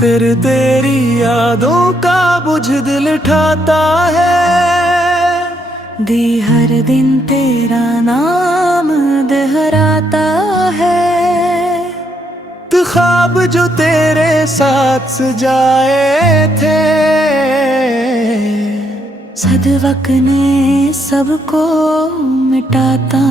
तेरी यादों का बुझ दिल ठाता है। दी हर दिन तेरा नाम दोहराता है। तू ख्वाब जो तेरे साथ सजाए थे, सदवक ने सबको मिटाता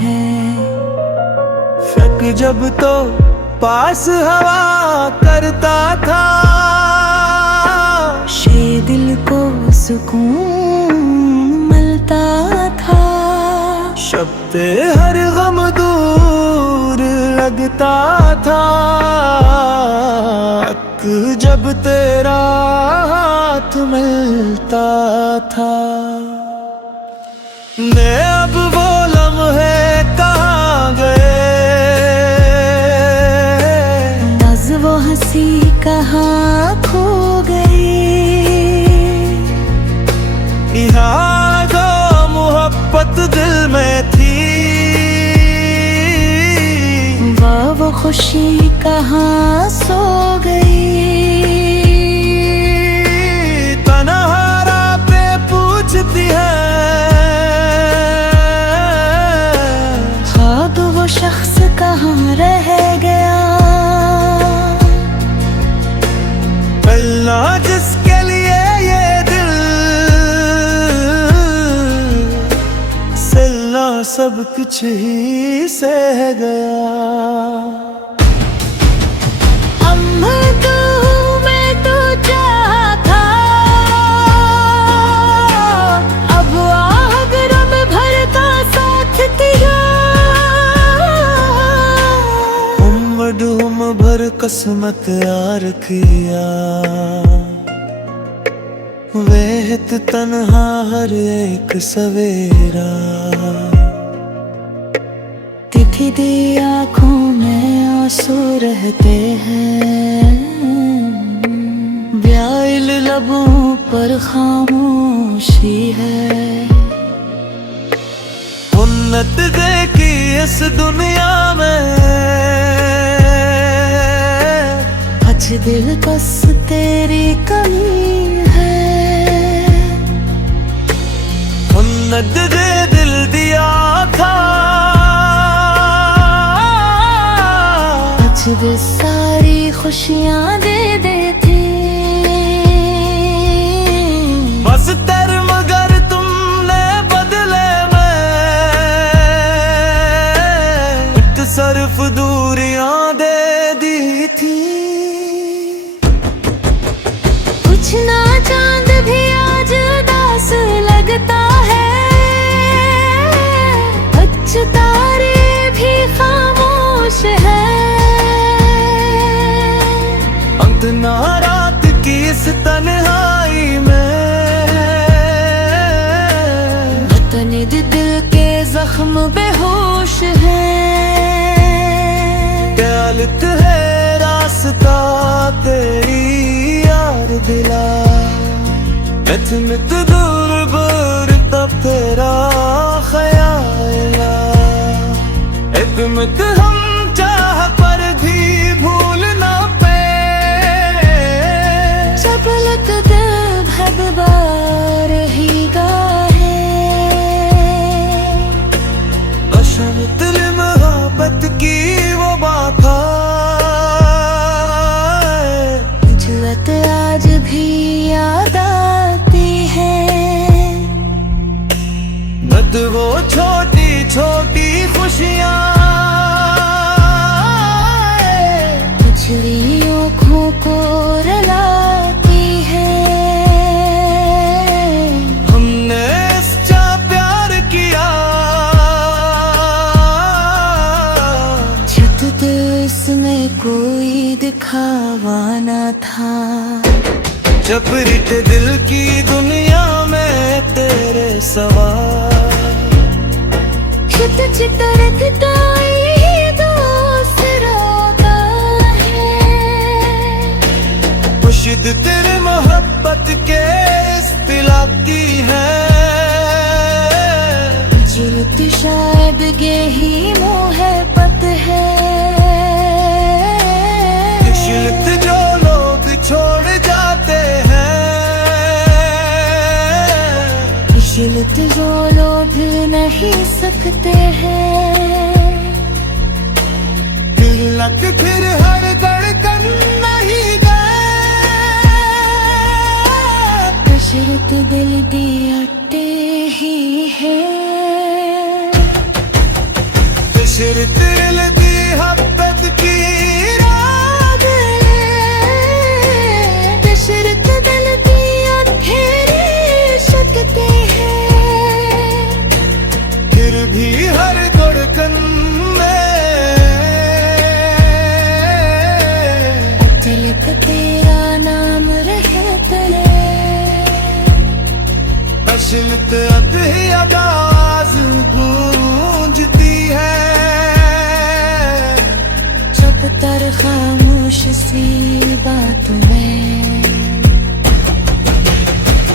है। शक जब तो पास हवा करता था, शे दिल को सुकून मिलता था। शब्द हर गम दूर लगता था। जब तेरा हाथ मिलता था, ने अब वो लम्हे कहाँ गए, नज़ वो हंसी कहाँ खो गई। यहाँ जो मोहब्बत दिल में थी, वो खुशी कहाँ सो गई। तन्हारा पे पूछती है, हाँ तो वो शख्स कहाँ रह गया। मिलना जिसके लिए ये दिल, सिलना सब कुछ ही सह गया। भर किस्मत यार किया, वेहत तन्हा हर एक सवेरा। तिथि दी आँखों में आंसू रहते हैं, ब्याइल लबों पर खामोशी है। उन्नत देखी इस दुनिया में, दिल बस तेरी कमी है। उन्नत दे दिल दिया था, तुझे सारी खुशियाँ दे देती। बस तेरे मगर तुमने बदले में सिर्फ दूरियां दे दी थी। कुछ ना चांद भी आज उदास लगता है, कुछ तारे भी खामोश है। अंत ना रात की इस तन्हाई में, तने दिल के जख्म बेहोश है। गलत है रास्ता तेरी यार दिला, मित दूर दूर तब तेरा ख्याल। इतमत हम चाह पर भी भूल ना पे, चपलत दिल भगवार ही गाहे। बशम दिल मोहब्बत की वो बात आज भी याद आती है। बद वो छोटी छोटी खुशियाँ, पिछली आँखों को रुलाती है। हमने इसका प्यार किया, छत तो इसमें कोई दिखावा न था। चपरिट दिल की दुनिया में तेरे सवार, चित चितरत ताई दूसरा का है। मुर्शिद तेरे मोहब्बत के इस्तिला की है। जुलत शायद यही मोहब्बत है। इश्क जो लोग जिल्द जो लौट नहीं सकते हैं, तिलक फिर हर धड़कन नहीं गए, कशरत दिल दी अट्टे ही है, कशरत दिल दी हब्बत की रात है, कशरत दिल दी अंधेरी शकते हैं, फिर भी हर धड़कन में तिलक तेरा नाम रहे तले, अशलत अब ही आवाज गूंजती है, चुप तर खामोश सी बातों में,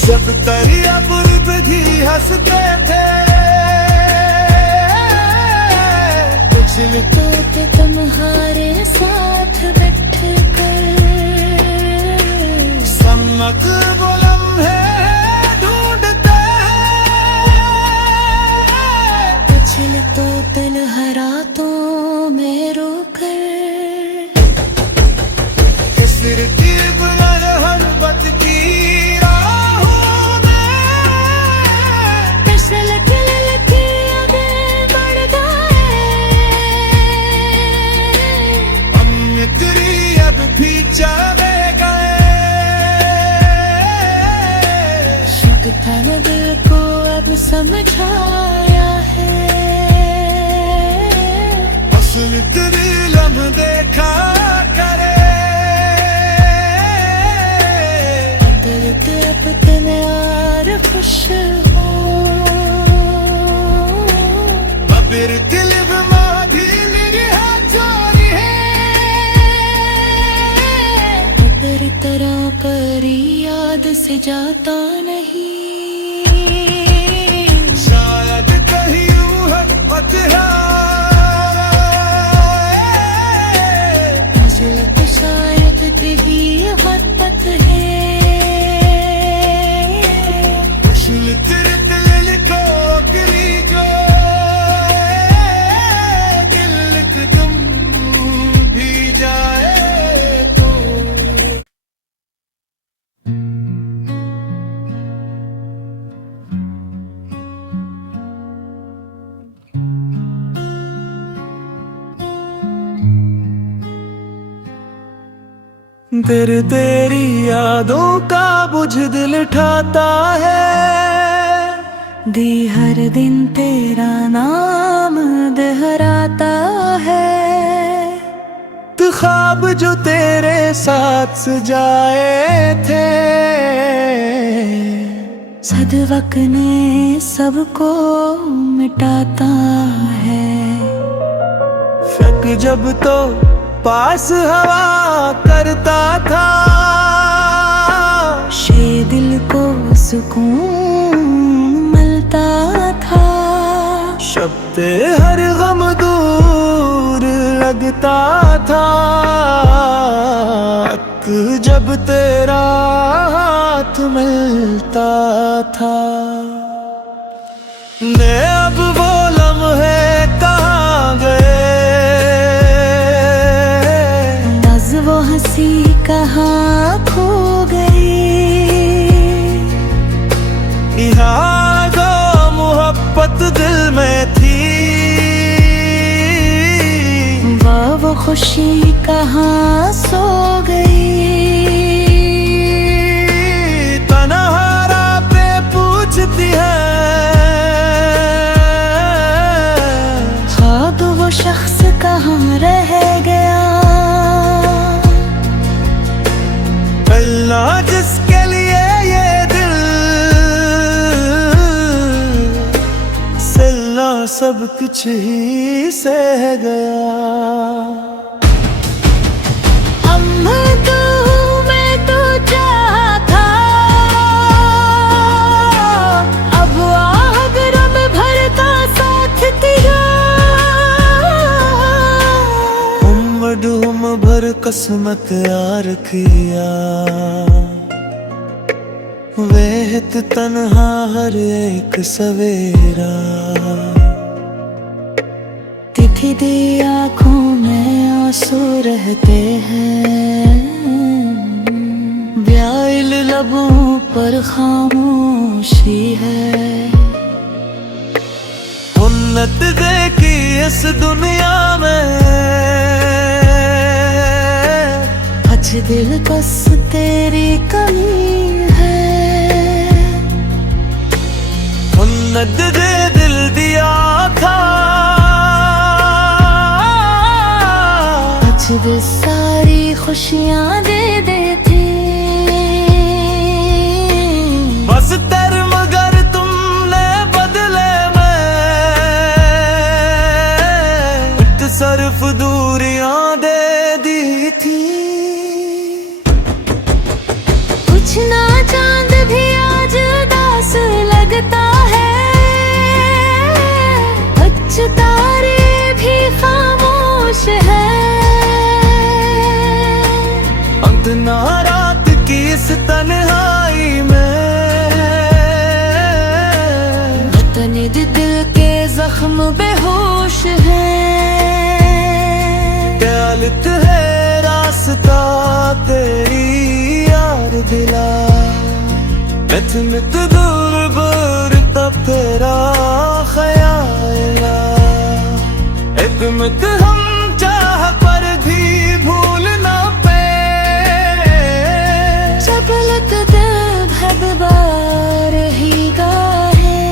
सब तरिया पूर्व भी हंसते थे, तो तुम्हारे साथ बैठ कर सम्मक बुलम है ढूंढते हैं, उछल तो दिल हरा तो मैं रोकर, किसर की बुलंद हरबत की राहों में, फिसल खिल के आगे बढ़ गए, हम मित्री अब भी चले गए, शक था न दिल को अब समझाया है, असल तेरी लम देखा करे, दिल अब तने और खुश हो, अबिर दिल माधी मेरे हाथ चोरी है, तेरी तरह करी याद से जाता नहीं, शायद कहीं यूं हकमत है, तो शायद भी हरकत है, असल तेरे दिल को करी जो दिल तुम भी जाए तो, तेरे तेरी यादों का बुझ दिल ठाता है, दी हर दिन तेरा नाम दोहराता है, तो ख्वाब जो तेरे साथ सजाए थे, सदवक ने सबको मिटाता है, शक जब तो पास हवा करता था, शे दिल को सुकून मिलता था, शब्द हर गम दूर लगता था, जब तेरा हाथ मिलता था, ने अब वो लम्हे कहाँ गए, वो हंसी कहाँ खो गई, यहाँ जो मोहब्बत दिल में थी, वो खुशी कहाँ सो गई, तन्हारा पे पूछती है, ख्वाब वो शख्स कहाँ रह गया, अल्लाह जिसके लिए ये दिल सिलना सब कुछ ही सह गया, तो मैं तो चाहता, अब आगरम भरता साथ तेरा, उम्र भर किस्मत यार किया, वेहत तन्हा हर एक सवेरा, तिथि दी आँखों में आंसू रहते हैं, ब्याइल लबों पर खामोशी है। उन्नत देखी इस दुनिया में, आज दिल बस तेरी कमी है। उन्नत दे दिल दिया था, आज भी सारी खुशियाँ दे देती। बस तेरे मगर तुमने बदले में सिर्फ दूरियां दे दी थी। कुछ ना चांद भी आज उदास लगता है, कुछ तारे भी खामोश है। अंत ना रात की इस तन्हाई में, वतन दिल के जख्म बेहोश है। गलत है रास्ता तेरी यार दिला, मित मित दूर दूर तब तेरा ख्याला। एक मित हम चाह पर भी भूल ना पे, चपलक दिल भगवार ही गाहे।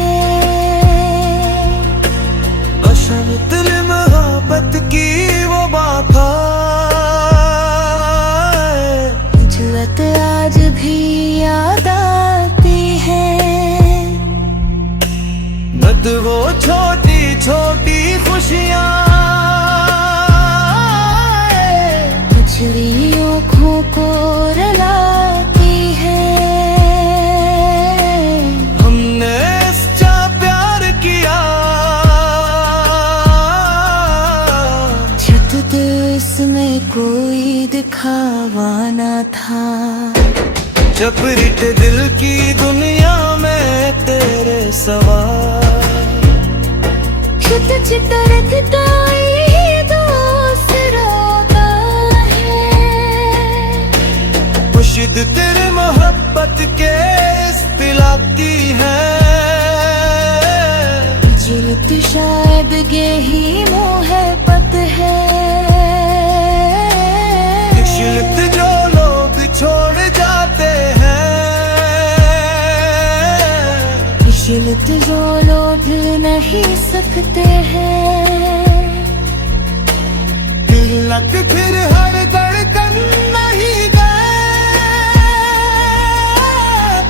बशरत मोहब्बत की वो बात जुलत आज भी याद आती है। बद वो छोटी छोटी खुशियाँ, मछली आँखों को रुलाती है। हमने इसका प्यार किया, छत तो इसमें कोई दिखावा न था। चपरिट दिल की दुनिया में तेरे सवार, चित चितरत ताई दूसरा का है। मुर्शिद तेरे मोहब्बत के पिलाती है। जुलत शायद यही मोहब्बत है। शिल्प जो लोग छोड़ जाते हैं, शिलत जो लौट नहीं सकते हैं। दिल लग फिर हर धड़कन नहीं गए,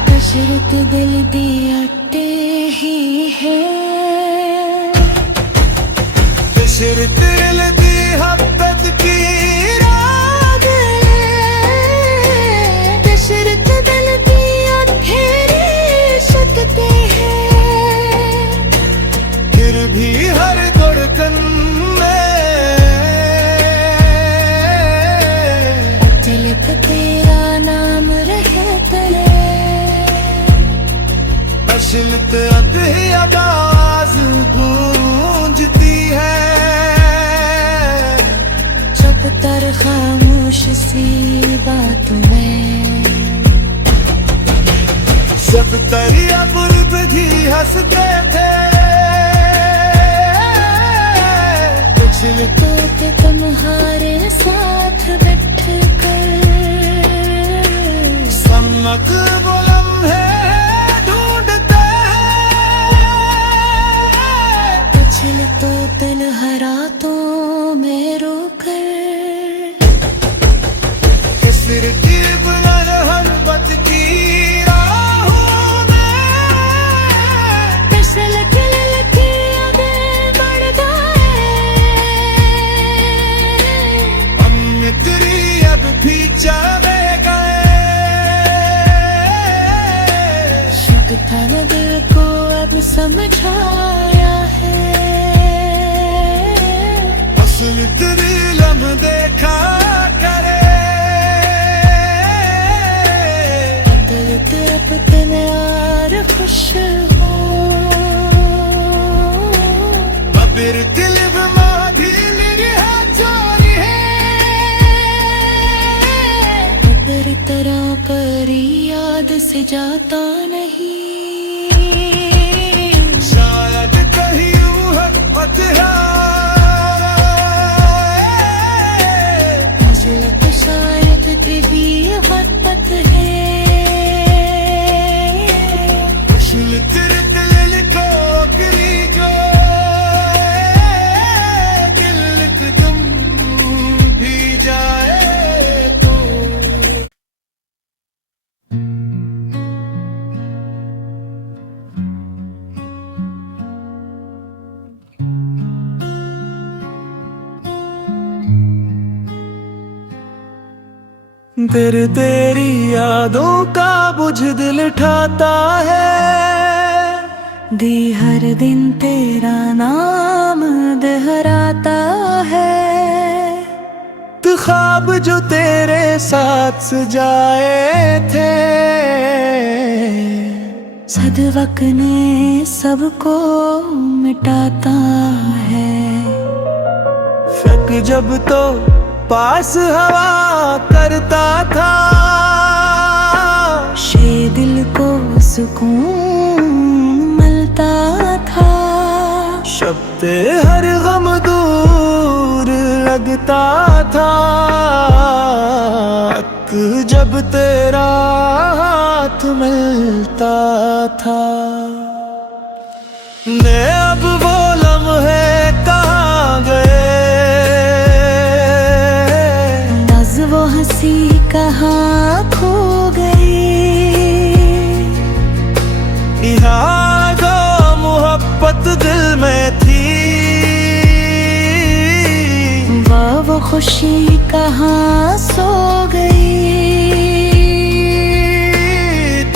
कशरत दिल दी अट्टे ही है। कशरत दिल दी हब्बत की रात, कशरत दिल की अंधेरी शकते हैं। फिर भी हर धड़कन में तिलक तेरा नाम रहता है। अशलत ही आवाज गूंजती है। चुप तर खामोश सी बातों में, सब तरिया बुर्द भी हंसते थे। तो के तुम्हारे साथ बैठ कर, सम्मक बुलम है ढूंढते हैं। उछल तो दिल रातों में रोकर, किसर की बुलंद हरबत की राहों में, फिसल के लकीरों में बढ़ गए। हम तेरी अब भी जाने गए। शक था न दिल को अब समझाया है। असल तेरी लम देखा करे, दिल अब दिल Bir dilim madilleri hatari hai पर तरह परी याद से जाता नहीं शायद कहीं मोहब्बत है मसलत शायद भी मोहब्बत है असल तेरे दिल को करी जो तेरी यादों का बुझ दिल ठाता है दी हर दिन तेरा नाम दोहराता है तो ख्वाब जो तेरे साथ सजाए थे सदवक ने सबको मिटाता है शक जब तो पास हवा करता था शे दिल को सुकून मिलता था शब्द हर गम दूर लगता था जब तेरा हाथ मिलता था ने अब वो लम्हे कहाँ गए वो हंसी कहाँ खो गई यहाँ जो मोहब्बत दिल में थी वो खुशी कहाँ सो गई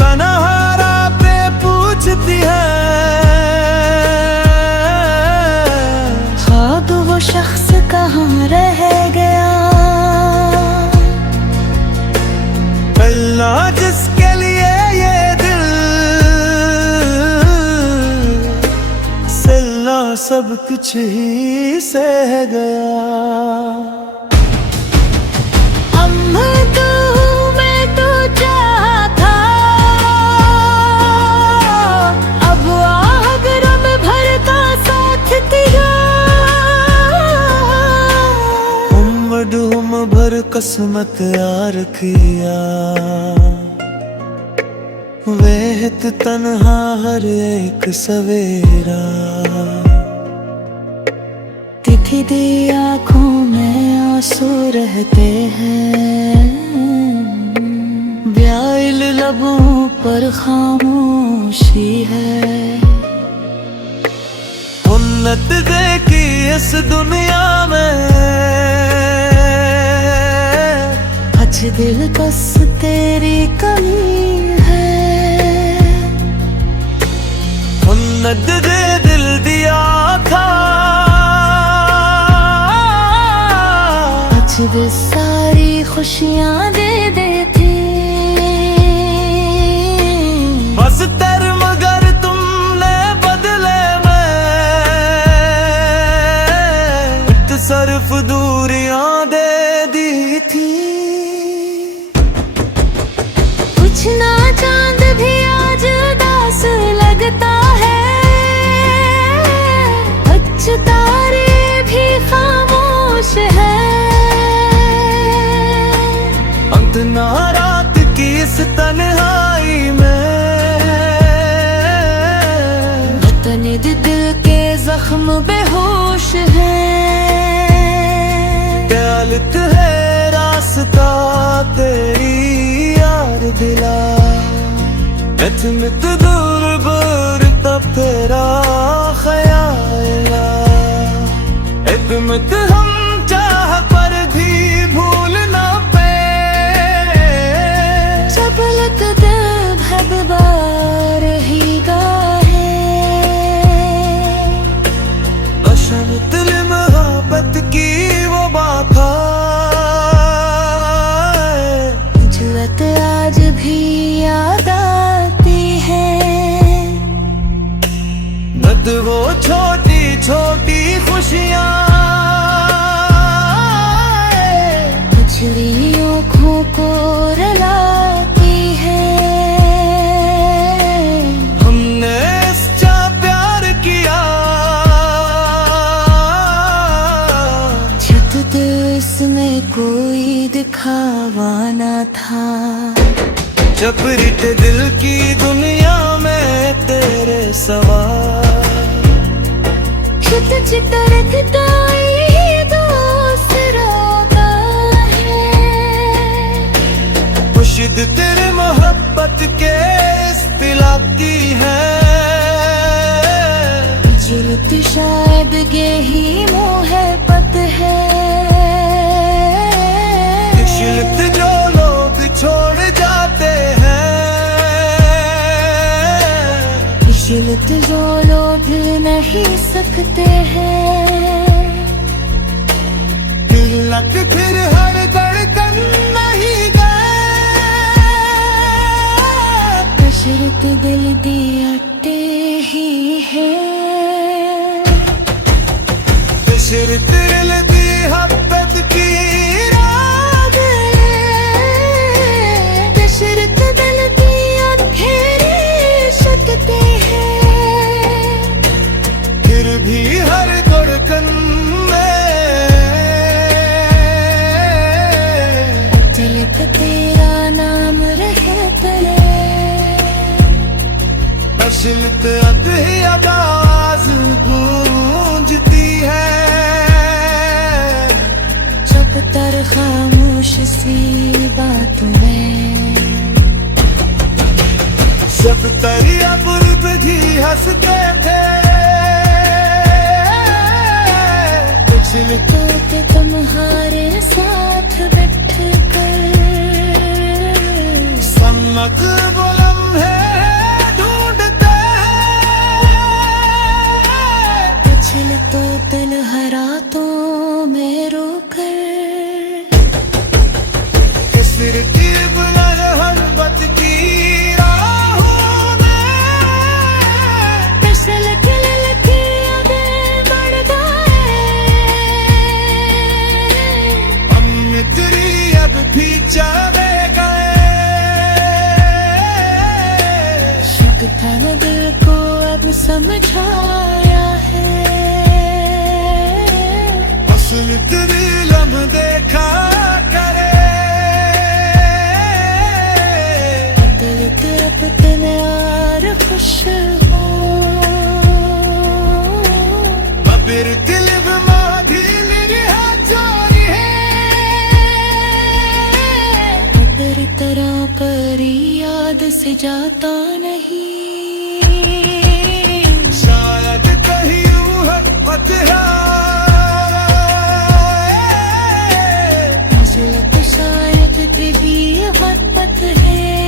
तन्हारा पे पूछती है हाँ तो वो शख्स कहाँ रह गया मिलना जिसके लिए ये दिल सिलना सब कुछ ही सह गया मैं तो चाहता अब आग रब भर का साथ दिया डूम भर किस्मत यार किया वेहत तन्हा हर एक सवेरा तिथि दी आँखों में आंसू रहते हैं ब्याइल लबों पर खामोशी है उन्नत देखी इस दुनिया में आज दिल बस तेरी कमी है उन्नत दे दिल दिया था आज भी सारी खुशियाँ दे देती बस तेरे मगर तुमने बदले में सरफ दूरियां दे दी थी कुछ ना चांद भी आज उदास लगता है कुछ तारे भी खामोश है अंत ना रात की इस तन्हाई में वतन दिल के जख्म बेहोश है प्यालत है रास्ता तेरी यार दिला मित दूर दूर तब तेरा ख्याला मित हम चाह पर भी भूल ना पे चपलक दिल भगवार ही गाहे अशम दिल मोहब्बत की वो बात जुलत आज भी याद आती है वो छोटी छोटी खुशियाँ बिछड़ी आँखों को रुलाती है। हमने सच्चा प्यार किया, छत तो इसमें कोई दिखावा न था। चपरिट दिल की दुनिया में तेरे सवार, छत चितरकता ये दूसरा का है। खुशिद तेरे मोहब्बत के इस्तिला की है। जिलत शायद यही मोहब्बत है। शिल्प जो लोग छोड़ जाते हैं, शिलत जो लोग नहीं सकते हैं। तिलक फिर हर धड़कन नहीं गए, कशरत दिल दी अट्टे ही है। बिशरत दिल दी हब्बत की रात है। कशरत दिल दी अंधेरी शकते हैं। फिर भी हर धड़कन में तिलक तेरा नाम रहे तले। अशिलत अधी आवाज गूंजती है। चुप तर खामोश सी बातों में सब तरिया बुर्द भी हंसते थे। तो के तुम्हारे साथ बैठ कर सम्मत बुलम है ढूंढते हैं। उछल तो दिल हरातों में रोकर। किसर की बुलंद हरबत की राहों में फिसल खिलल के आगे बढ़ गए। हम मित्री अब भी चले गए। शक था न दिल को अब समझाया है। असल तेरी लम देखा करे। दिल तरफ तने यार खुश हो। अबिर किलब माधी मेरी हाजारी है। तेरी तरह पर याद से जाता नहीं। शायद कहीं मोहब्बत है। शायद भी मोहब्बत है।